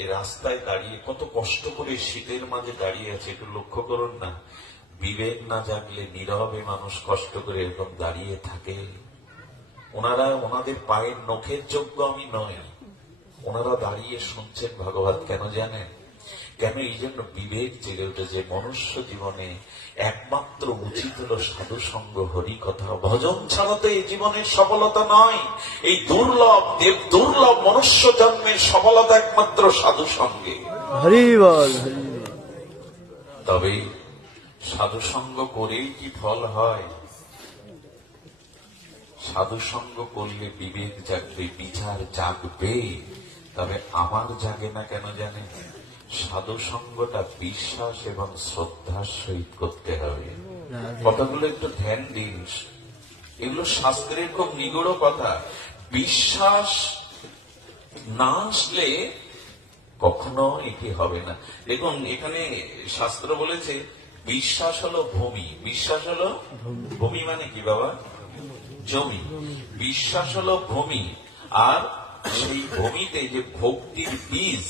এই রাস্তায় দাঁড়িয়ে কত কষ্ট করে শীতের মাঝে দাঁড়িয়ে আছে, একটু লক্ষ্য করুন না। বিবেক না জাগলে নীরবে মানুষ কষ্ট করে এরকম দাঁড়িয়ে থাকে। ওনারা ওনাদের পায়ের নখের যোগ্য আমি নয়, ওনারা দাঁড়িয়ে শুনছেন ভাগবত। কেন জানেন? কেন? এই জন্য বিবেক জেগে উঠেছে। মনুষ্য জীবনে একমাত্র উচিত হলো সাধু সঙ্গ, হরি কথা, ভজন ছাড়া তো এই জীবনের সফলতা নয়। এই দুর্লভ দুর্লভ মনুষ্য জন্মের সফলতা একমাত্র সাধু সঙ্গে। হরি বল। তবে সাধু সঙ্গ করেই কি ফল হয়? সাধু সঙ্গ করলে বিবেক জাগবে, বিচার জাগবে। তবে আমার জাগে না কেন জানেন? সাধু সঙ্গটা বিশ্বাস এবং শ্রদ্ধার সহিত করতে হবে। কথাগুলো একটু ধ্যান দিন, এগুলো শাস্ত্রের খুব নিগূঢ় কথা। বিশ্বাস না আসলে কখনো এটি হবে না। দেখুন, এখানে শাস্ত্র বলেছে বিশ্বাস হলো ভূমি। বিশ্বাস হলো ভূমি মানে কি বাবা? জমি। বিশ্বাস হলো ভূমি, আর সেই ভূমিতে যে ভক্তির বীজ,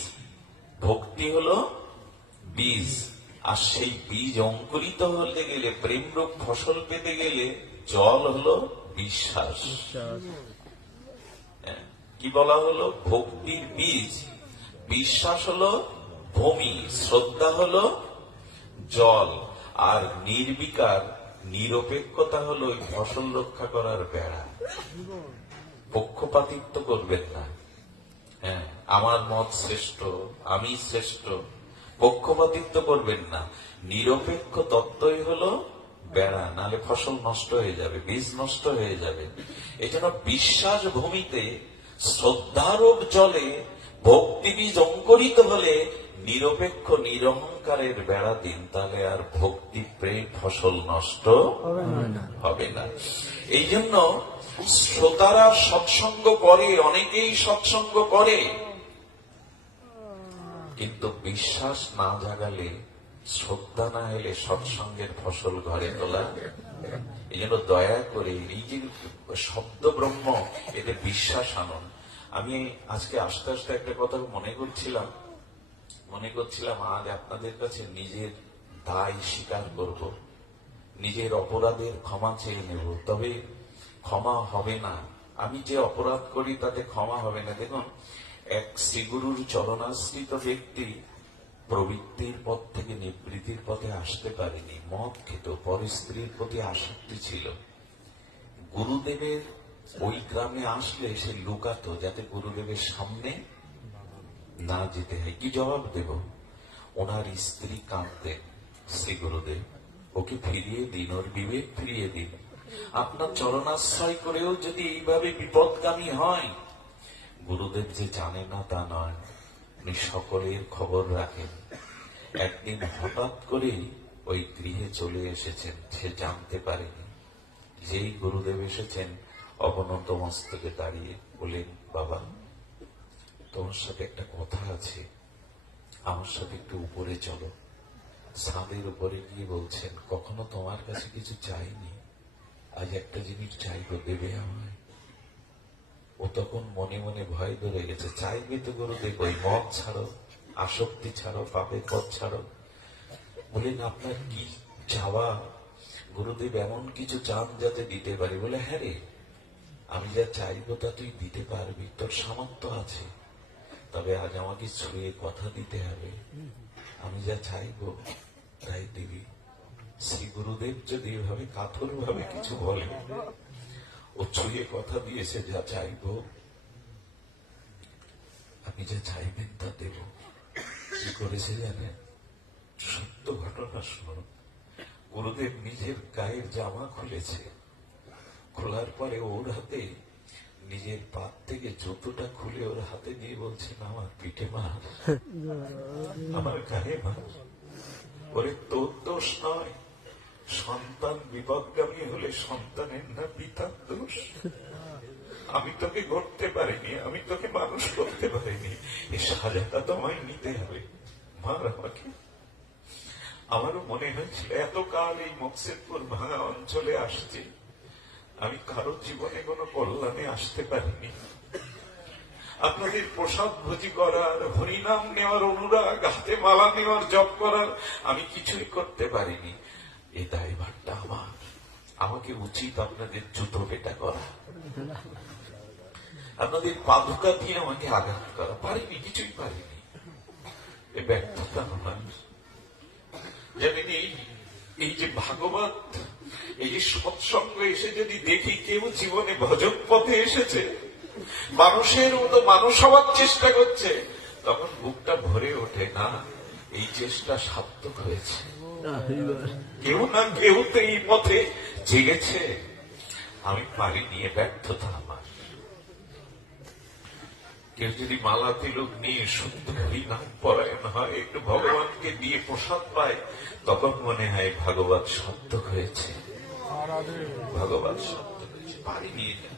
ভক্তি হলো বীজ, আর সেই বীজ অঙ্কুরিত হতে গেলে, প্রেমরূপ ফসল পেতে গেলে জল হলো বিশ্বাস। কি বলা হলো? ভক্তির বীজ, বিশ্বাস হলো ভূমি, শ্রদ্ধা হলো জল, আর নির্বিকার নিরপেক্ষতা হলো ওই ফসল রক্ষা করার বেড়া। পক্ষপাতিত্ব করবেন না। হ্যাঁ, আমার মত শ্রেষ্ঠ, আমি শ্রেষ্ঠ, পক্ষপাতিত্ব করবেন না। নিরপেক্ষ তত্ত্বই হলো বেড়া, নালে ফসল নষ্ট হয়ে যাবে, বীজ নষ্ট হয়ে যাবে। এই জন্য বিশ্বাস ভূমিতে, শ্রদ্ধারূপ জলে ভক্তি বীজ অঙ্কুরিত হলে নিরপেক্ষ নিরহংকারের বেড়া দিন, তাহলে আর ভক্তি প্রেম ফসল নষ্ট হবে না। এই জন্য শ্রোতারা সৎসঙ্গ করে, অনেকেই সৎসঙ্গ করে, কিন্তু বিশ্বাস না জাগালে, শ্রদ্ধা না এলে সৎসঙ্গের ফসল ঘরে তোলা। এই জন্য দয়া করে এই যে শব্দ ব্রহ্ম, এতে বিশ্বাস আনুন। আমি আজকে আস্তে আস্তে একটা কথা মনে করছিলাম আজ আপনাদের কাছে নিজের দায় স্বীকার করব, নিজের অপরাধের ক্ষমা চেয়ে নেব। তবে ক্ষমা হবে না, আমি যে অপরাধ করি তাতে ক্ষমা হবে না। দেখুন, এক শ্রীগুরুর চরণাশ্রিত ব্যক্তি প্রবৃত্তির পথ থেকে নিবৃত্তির পথে আসতে পারেনি, মদ খেত, পরে স্ত্রীর প্রতি আসক্তি ছিল। গুরুদেবের ওই গ্রামে আসলে সে লুকাতো, যাতে গুরুদেবের সামনে না যেতে হয়। কি জবাব দেব? ওনার স্ত্রী কাঁদতেন, শ্রী গুরুদেব ওকে ফিরিয়ে দিন, ওর বিবেক ফিরিয়ে দিন। আপনার চরণাশ্রয় করেও যদি এইভাবে বিপদগামী হয়, গুরুদেব যে জানে না তা নয়, উনি সকলের খবর রাখেন। একদিন হঠাৎ করেই ওই গৃহে চলে এসেছেন, সে জানতে পারেনি। যেই গুরুদেব এসেছেন, অবনত মস্তকে দাঁড়িয়ে বলেন, বাবা তোমার সাথে একটা কথা আছে, আমার সাথে একটু উপরে চলো। ছাদের উপরে গিয়ে বলছেন, কখনো তোমার কাছে কিছু চাইনি, আজ একটা জিনিস চাইবো, দেবে আমায়? ও তখন মনে মনে ভয় ধরে গেছে, চাইবে তো গুরুদেব, ওই মদ ছাড়ো, আসক্তি ছাড়ো, পাপের পথ ছাড়ো। বলেন, আপনার কি চাওয়া? গুরুদেব এমন কিছু চান যাতে দিতে পারি। বলে, হ্যাঁ রে, আমি যা চাইবো তা তুই দিতে পারবি, তোর সামর্থ্য আছে। তবে আজ আমাকে ছুঁয়ে কথা দিতে হবে, আমি যা চাইবো তাই দিবি। শ্রী গুরুদেব যদি এভাবে কাতর ভাবে কিছু বলে, ও ছুঁয়ে কথা দিয়েছে, যা চাইবো, আপনি যা চাইবেন তা দেব। কি করেছে জানেন? সত্য ঘটনা শুনুন। গুরুদেব নিজের গায়ের জামা খুলেছে, খোলার পরে ওর হাতে নিজের পাত থেকে জুতোটা খুলে ওর হাতে দিয়ে বলছেন, আমার পিঠে মার, আমার গায়ে মার। ওরে, তোর দোষ নয়, সন্তান বিপদগামী হলে সন্তানের না পিতার দোষ। আমি তোকে গড়তে পারিনি, আমি তোকে মানুষ করতে পারিনি, এই সাজাটা তোমায় নিতে হবে, মার আমাকে। আমারও মনে হয়েছিল এতকাল এই মকসেদপুর ভাঙা অঞ্চলে আসছি, আমি কারো জীবনে কোনো কল্যাণে আসতে পারিনি। আপনাদের প্রসাদ ভোজি করার, হরিনাম নেওয়ার অনুরাগ, হাতে মালা নেওয়ার, জপ করার আমি কিছুই করতে পারিনি। এই দায়ভারটা আমার। আমাকে উচিত আপনাদের জুতো পেটা করা, আপনাদের পাদুকা দিয়ে আমাকে আঘাত করা। পারিনি, কিছুই পারিনি। এ ব্যর্থতা আমার। জানেন, এই যে ভাগবত, এই যে সৎসঙ্গ এসে যদি দেখি কেউ জীবনে ভজন পথে এসেছে, মানুষের মতো মানুষ হওয়ার চেষ্টা করছে, তখন বুকটা ভরে ওঠে, না এই চেষ্টা সার্থক হয়েছে। কেউ না কেউ তো এই পথে জেগেছে। আমি পারিনি, এ ব্যর্থতা আমার। কেউ যদি মালা তিলক নিয়ে শুদ্ধ হরিনাম পরায়ণ হয়, একটু ভগবানকে দিয়ে প্রসাদ পায়, তখন মনে হয় ভাগবত সার্থক হয়েছে, ভাগবত সার্থক হয়েছে। পারিনি এটা।